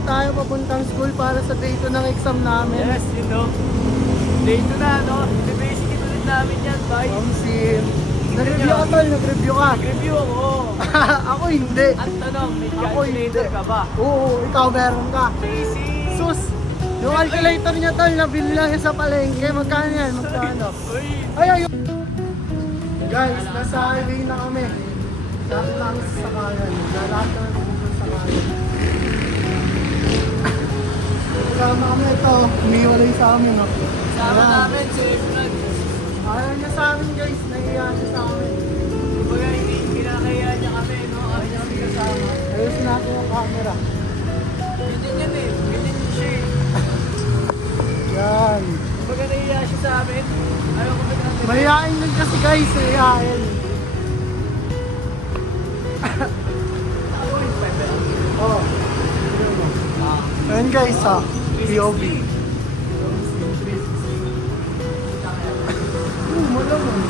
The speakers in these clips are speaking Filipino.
na tayo papuntang school para sa day 2 ng exam namin. Yes, you know. Day 2 na, no? Basically ulit namin yan, bye. Sim. Nag-review ka tol, nag-review ka. Review ako. Ako hindi. Ang tanong, may Ako calculator hindi. ka ba? Oo, ikaw meron ka. Basic. Sus! Yung calculator niya tol, nabili lang yan sa palengke. Magkano yan? Magkano? Uy, Ay, ayun! Guys, nasa highway na kami. Dati namin sa sakayan. Lahat na namin sa sakayan. Kasama kami ito. Umiwalay sa amin, no? sama namin si Efron. Ayaw niya sa amin, guys. Nahiya niya sa amin. Kumbaga, hindi kinakaya niya kami, no? Ayaw niya kami kasama. Ayos natin yung camera. Ganyan yan eh. Ganyan yun siya eh. Yan. Kumbaga, nahiya siya sa amin. Ayaw ko natin. Mahihain din kasi, guys. Mahihain. Ako yung pepe. Oh. Ayun, guys, ha. POV. Malamang.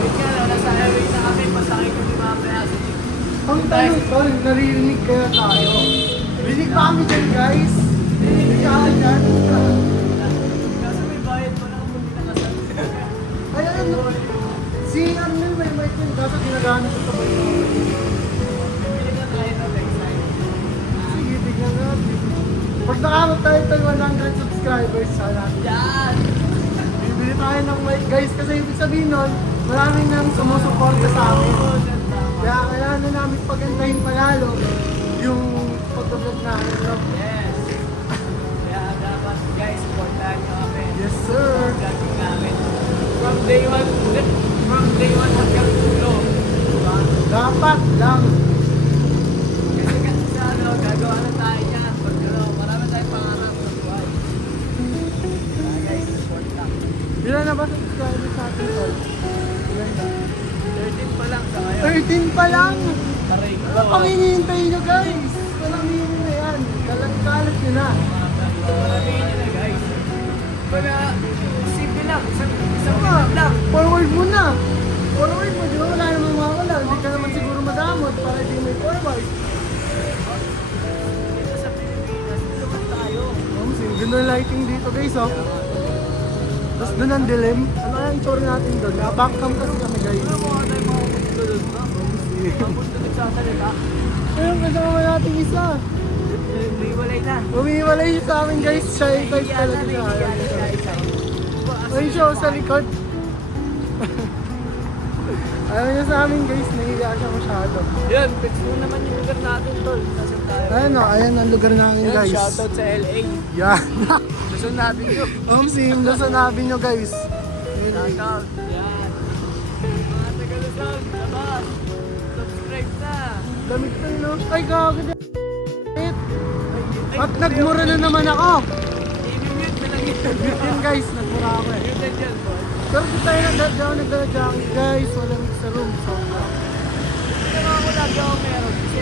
Wait nga lang, nasa highway na kami. Pasakay ko ni mamaya sa jeep. Ang tanong, tol, naririnig kaya tayo. Rinig pa kami dyan, guys. Rinig ka dyan. Kaso may bayad mo lang kung hindi nakasal. Ay, ano? Si Arnel may mic yun. Kaso ginagana sa sabay. Bibili na tayo ng next time. Sige, tignan natin. Pag nakamot tayo tol 100 subscribers, sana. Yan! Bibili tayo ng mic, guys. Kasi ibig sabihin nun, maraming nang sumusuporta sa amin. Kaya kailangan na namin pagandahin palalo yung pag-vlog namin. No? Yes! Kaya dapat guys, supportahan nyo kami. Yes, sir. Vlogging namin. From day 1 hanggang dulo. Diba? Dapat lang. Kasi sa ano, gagawa na tayo niyan. Pag ano, marami tayong pangarap sa buhay. Kaya guys, support lang. Ilan na ba subscribers sa atin, tol? Ilan na? 13 pa lang sa ngayon. 13 pa lang! Taray ko. Ano pang hinihintay nyo, guys? Walang hihintay na yan. Kalat nyo na. Maramihin nyo na guys. Baga, simple lang. Isang Tama, minute lang. forward mo na. Forward mo, di ba? Wala namang mawala. Hindi ka naman siguro madamot para di may forward. Dito sa Pilipinas, dito naman tayo. Ganda yung lighting dito, guys, oh. Tapos doon ang dilim. Ano kaya yung tour natin doon? Backcam kasi kami, guys. Ano mo tayo mga punto doon, no? Mga punto nagsasalita. Ayun, kasama natin isa. Umiwalay na. Umiwalay siya sa amin, guys. Shy type talaga siya. Ayun siya, oh, sa likod. Ayaw niya sa amin, guys. Nahiya siya masyado. Yun, fix mo naman yung lugar natin, tol. Nasaan tayo? Ayun, oh. Ayan ang lugar namin, Yun, guys. shoutout sa LA. Yan. Nasaan natin yun? Sim, sanabi nyo, guys. Shoutout. Yan. Mga taga-Luzon, labas. Subscribe na. Damit na yun, oh. Ay, gago na. At nagmura na naman ako. I-mute na lang yun. Yun, guys. Nagmura ako eh. Mute yan, boy. Pero di tayo nagdala jacket, guys. Walang sa room. So, Hindi naman ako lagi ako meron. Kasi,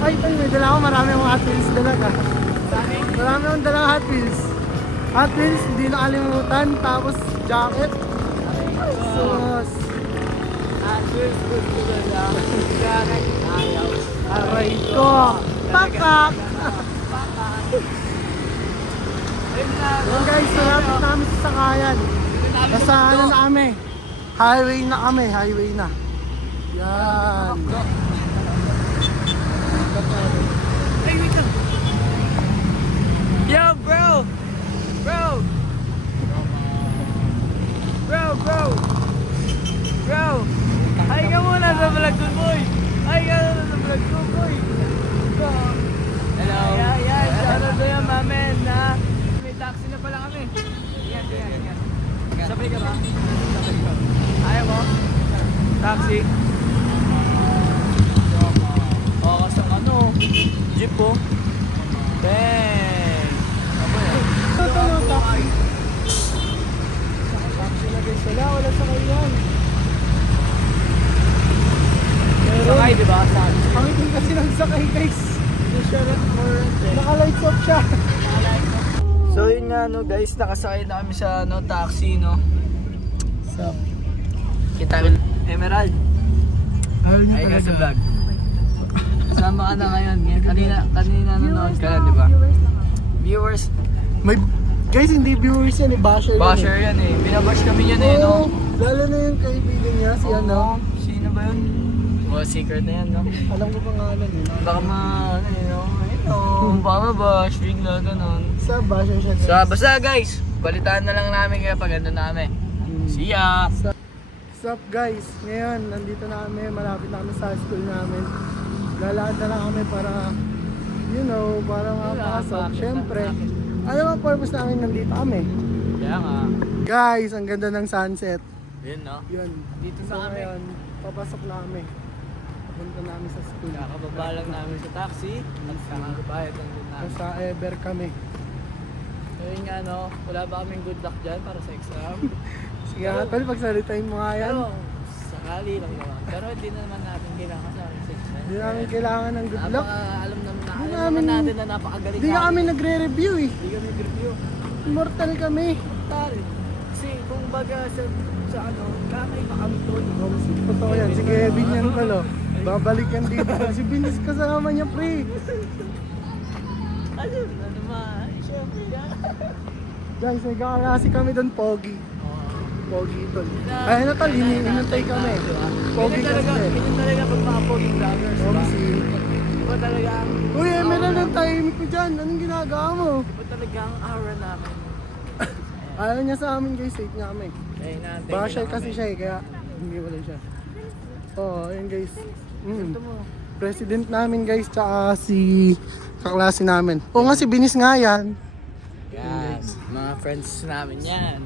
ay, may dala ako. Marami akong Hot Wheels dalaga. sabi, Marami akong dala Hot Wheels. Hot Wheels, hindi nakalimutan. Tapos, jacket. Sus. Andrews gusto na lang. Jacket, ayaw. Aray ko. Pakak. Ayun na, Yun, guys. Malapit namin sa sakayan. Nasa ano na kami. Highway na kami. Highway na. Yan. Ay, wait lang. Yo, bro! Bro! Bro, bro! Bro! Ay ka muna sa vlog ko, boy! Ay ka muna sa vlog ko, boy! Bro! Hello! Ayan, ayan. Shoutout sa'yo, mamen, ha? May taxi na pala kami. Ingat, ingat, ingat. Sabay ka ba? Sabay ko. Ayaw mo? Taxi. Oo, sa ano? Jeep po. Bang! Ano yan? Ano, taxi? Taxi na, guys. Wala sakayan. Sakay, di ba? Saan? Ang itin kasi ng sakay, guys. Naka-lights off siya. So yun nga no guys, nakasakay na kami sa no, taxi no. So, kita Emerald. Ay nga sa vlog. Kasama ka na ngayon. Kanina nanonood ka na, di ba? Viewers. May, guys, hindi viewers yan, basher. Basher yan eh. Binabash kami yan eh, no? Lalo na yung kaibigan niya, si ano. Sino ba yun? Secret na yan, no? Alam ko pangalan eh. Baka ano yun, no? Ayun, baka mabash, bigla, ganun. Sa basher siya. So, basta guys, balitaan na lang namin kayo pag ano namin. See ya! What's up guys? Ngayon, nandito na kami, malapit na kami sa school namin. Lalakad na lang kami para, you know, para makapasok. Siyempre, alam ang purpose namin nandito kami. Kaya nga. Guys, ang ganda ng sunset. Yun, no? Yun. Dito So sa kami. ngayon, papasok na kami. Papunta namin sa school. Kakababa lang namin sa taxi at kakabayad lang din namin. Sa Ever kami. So yun nga, no? Wala ba kaming good luck dyan para sa exam? Sige nga, tol, pagsalitain mo nga yan. Pero, sakali lang naman. Pero hindi naman natin kailangan sa exam. Hindi namin kailangan ng good luck. Alam naman na, Hindi alam namin- naman natin na napakagaling Hindi kami nagre-review eh. Hindi kami review. Immortal kami. Tal. Kasi kung baga sa ano, kamay kami doon. Totoo yan, si Kevin yan talo. Babalik yan dito. Si Binis kasama niya, pre. Ano naman? Siyempre yan. Guys, may kakalasi kami doon, Pogi. Pogi tol. Na- Ay, ano tol, hinintay kami. Pogi Ganyan talaga, kasi. ganyan talaga pag mga poging vloggers. Pogi Diba? si... Iba talaga ang... Uy, Emerald, ang tahimik ko dyan. Anong ginagawa mo? Iba talaga ang aura namin. Ayaw niya sa amin guys, safe niya kami. Kaya natin. Basher kasi siya eh, kaya hindi wala siya. Oo, ayun guys. Ito mo. President namin guys, tsaka si kaklase namin. Oo nga, si Binis nga yan. Yes, mga friends namin yan.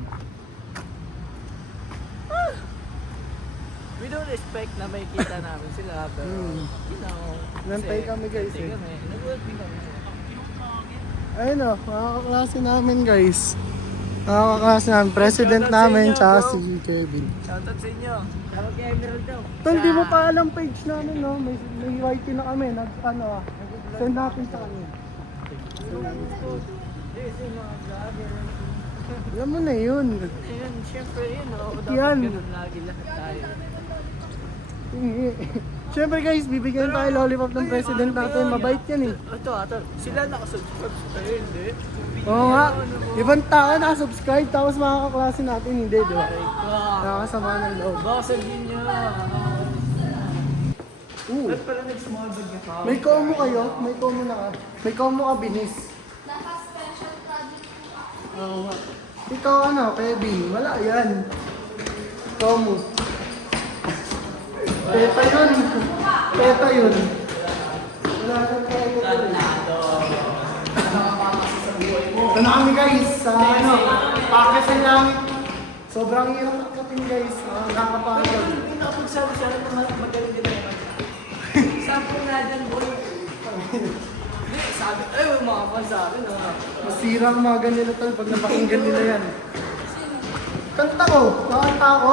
We don't expect na may kita namin sila, pero you know. Nantay kasi kami, guys, nantay eh. kami. Nag-work din kami. Ayun o, mga kaklase namin guys. Mga kaklase namin, president namin, tsaka si Kevin. Shoutout sa inyo. Shoutout kay Emerald daw. Tol, di mo pa alam page namin no? May YT na kami, send natin sa kanya. This is mga vlogger. Alam mo na yun. Ayun, syempre yun, no? Yan. Dapat ganun lagi lahat tayo. Siyempre guys, bibigyan tayo lollipop ng president natin. Mabait yan eh. Ito, sila nakasubscribe. Tayo hindi. Oo nga, ibang tao nakasubscribe tapos mga kaklase natin hindi, di ba? Nakakasama ng loob. Baka sabihin niya. Ba't pala nag-small bag niya? May komo kayo? May komo na ka? May komo ka, Binis? Naka-special project po ako. Oo nga. Ikaw ano, Kevin? Wala yan. Komo. Peta yun. Peta yun. Wala kang komo. Ito na kami guys, sa ano, packet sa langit. Sobrang hirap natin guys, nakakapagod. Napagsabi siya na magaling din naman. Sabi ko nga dyan, boy. Hindi, sabi, ay, mga fans sa akin, ah. Masira ang mga ganila tol pag napakinggan nila yan. Kanta ko, nakanta ako.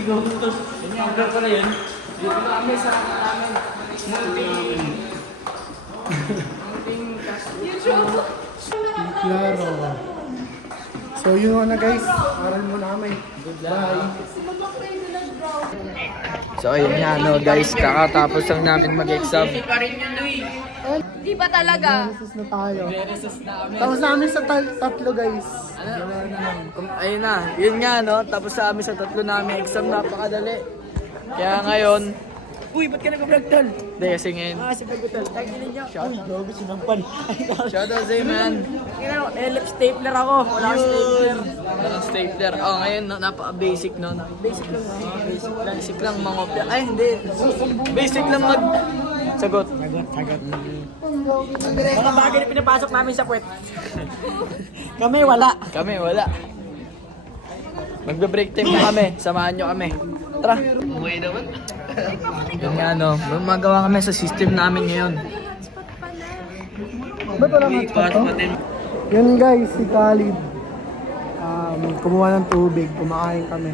Yun yung vlog ko na yun. Dito na kami sa namin. Munting cast. Klaro. So yun na guys, aral mo na kami. Bye. So ayun nga no guys, kakatapos lang namin mag-exam. Di ba talaga? Resus na tayo. Tapos namin sa tatlo guys. Ayun na, yun nga no, tapos sa amin sa tatlo namin exam, napakadali. Kaya ngayon, uy, ba't ka nag-vlog tol? Hindi kasi ngayon. Si Pagutol, tagilin niyo. Shoutout sa'yo man. Stapler ako, wala akong stapler. Walang stapler. Oh, ngayon no, napaka-basic no. Basic lang. Basic lang mangopya. Ay, hindi. Basic lang mag... Sagot. Mga bagay na pinapasok namin sa puwet. Kami wala. Kami, wala. Magbe-break time na kami. Samahan nyo kami. Tara. Umuwi naman. Yun nga no, magawa kami sa system namin ngayon. Ba't wala hotspot to? Yun guys, si Khalid. Kumuha ng tubig, kumakain kami.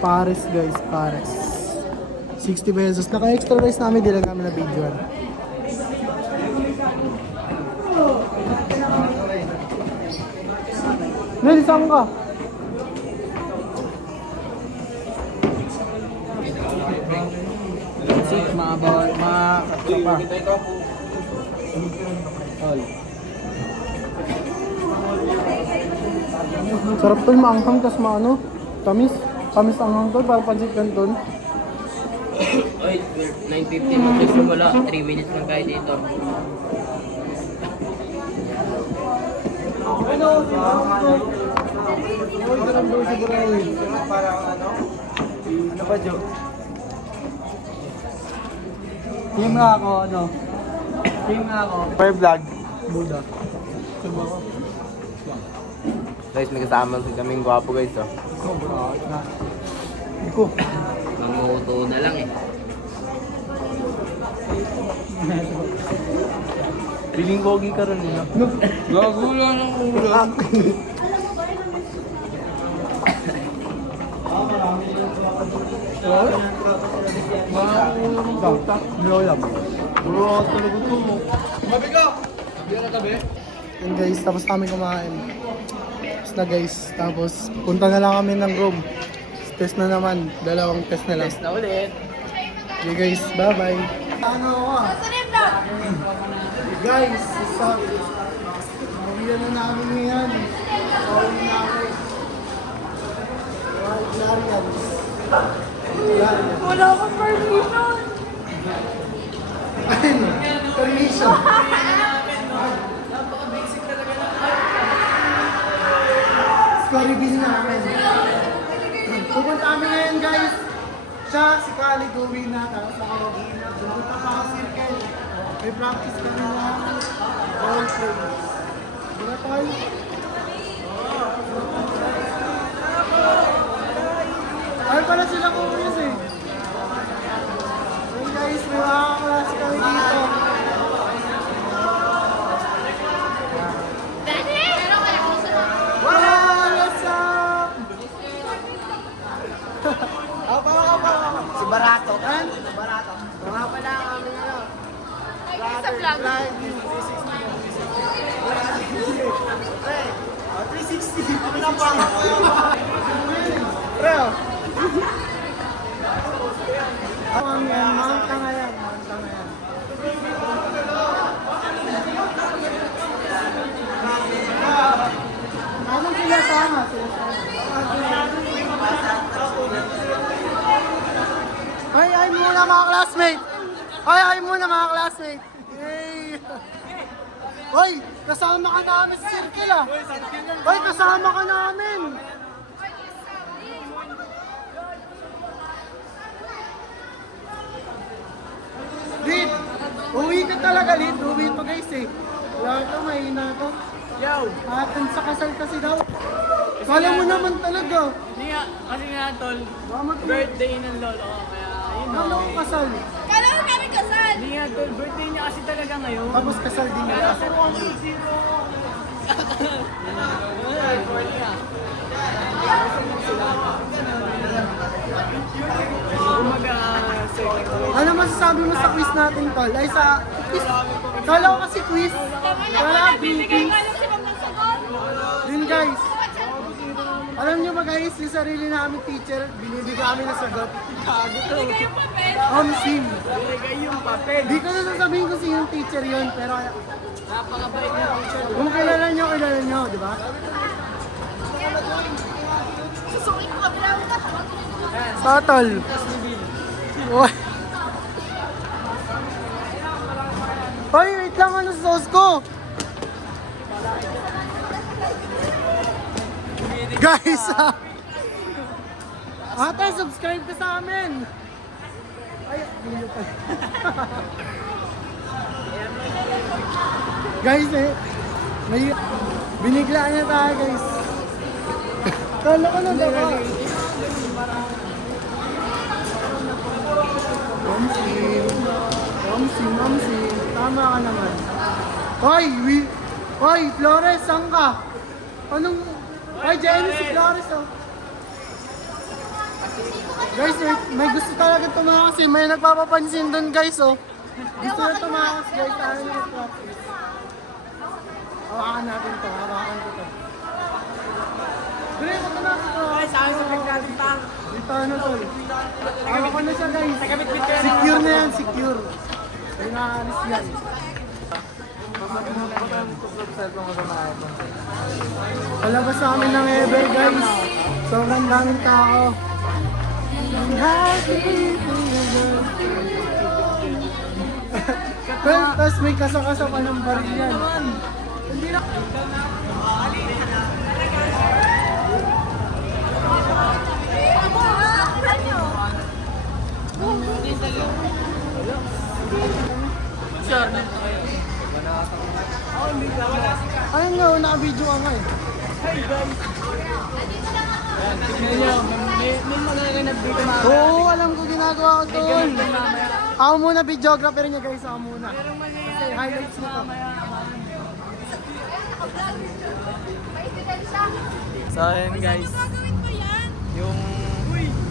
Pares guys, pares. 60 pesos. Naka-extra rice namin, di lang namin na video. Nel, saan ka? pa. Sarap tol, maanghang, tas maano, tamis. Tamis ang hang tol, para pansit canton. Oy, 9:50 magsisimula. 3 minutes lang kayo dito. Ano ba, Joe? Team nga ako, ano? Team nga ako. Fire vlog. Buda. Guys, may kasama kaming gwapo guys. Oh. Iko. Manguto na lang eh. Piling gogi ka rin nila. Nagulo ng ulo. And guys, tapos kami kumain. Tapos na guys, tapos punta na lang kami ng room. Test na naman, dalawang test na lang. Test na ulit. Okay guys, bye bye. Ano ako ah? Guys, isa. Mabilan na namin ngayon. Pauwi na ako. Wala akong permission. Permission. Story bin namin. Pupunta kami ngayon guys. Siya, si Khalid, uwi na. Tapos ako, pupunta pa ako circle. May practice kami na ball play. Diba tayo? Ay pala sila kumis eh. Hey guys, may mga klase kami dito. Wala! What's up? Si Barato. Si Barato. Mga pala ang aming ano. Sa vlog. Live. 360. Ano na pa? Pre, oh. Ang yan, mount ka nga yan. Mount ka nga yan. Anong sila sama? Ay muna mga classmate! Ay muna mga classmate! Yay! Hoy! Kasama ka namin sa circle ah! Hoy! Kasama ka namin! Lid! Uwi ka talaga, Lid! Uwi to guys eh! Wala ito, mahina to. Yo! Atan sa kasal kasi daw. Kala mo naman talaga. Hindi nga, kasi nga tol, Mamat birthday ng lolo ko. Kaya ayun Kala ko kasal. Kala ko kami kasal. Hindi nga tol, birthday niya kasi talaga ngayon. Tapos kasal din Kaya niya. sa 1-0. Kumaga, Ano masasabi mo sa quiz natin, tol? Ay sa quiz. Kala ko kasi quiz. Kala Bibigay grouping. nga lang silang ng sagot. Yun guys. Alam nyo ba guys, yung sarili namin teacher, binibigay kami ng sagot. Gago to. Bibigay yung papel. binigay Sim. yung papel. Di ko na sasabihin kung sino yung teacher yun, pero Napakabait na teacher. kung kilala nyo, di ba? Susukin ko kabila mo na. Totol. Uy. Hoy, wait lang ano sa sauce ko. Guys, ate, subscribe ka sa amin. Ay, hindi pa. Guys, may binigla niya tayo, guys. Kala ko na diba? Mamsi. Tama ka naman. Hoy, Flores, saan ka? Anong... Ay, Jenny, si Flores, oh. Guys, may gusto talaga tumakas eh. May nagpapapansin doon, guys, oh. Gusto na tumakas, guys. Tayo na mag-practice. Hawakan natin to. Hawakan ko to. Dre, ito na. Ay, sa akin sa pagkaling pang. Dito ano, tol. Hawak ko na siya, guys. Secure na yan, secure. May naalis yan. Palabas sa amin ng Ever guys. Sobrang daming tao. Well, tapos may kasakasa pa ng baril yan. Ayun nga, naka-video ka nga eh. Tignan nyo, may magaganap dito mga Oo, alam ko ginagawa ko doon. Ako muna, videographer niya guys, ako muna. Kasi highlights nito. So ayun guys, Gagawin mo yan. yung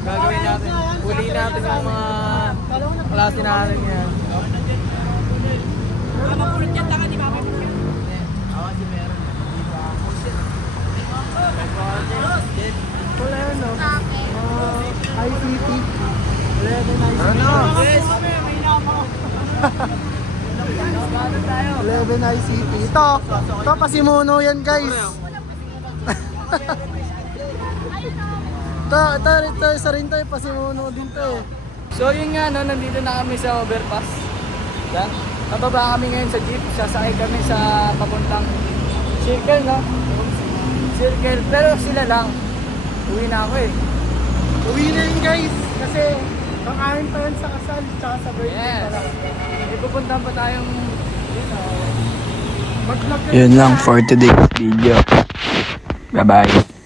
gagawin natin, uli natin yung mga klase natin yan. Mapulot yan taka ni Mama. Wala yan no? ICT. 11 ICT. Ano? 11 ICT. Ito pasimuno yan guys. ito, isa rin to, pasimuno din to eh. So yun nga, no, nandito na kami sa overpass. Yan. Nababa kami ngayon sa jeep, sasakay kami sa papuntang circle, no? Circle, pero sila lang. Uwi na ako eh. Uwi na yun guys, kasi kakain pa yan sa kasal, tsaka sa birthday Yes. pa lang. May pupuntahan pa tayong dito. Mag-vlog ka Yun lang for today's video. Bye-bye.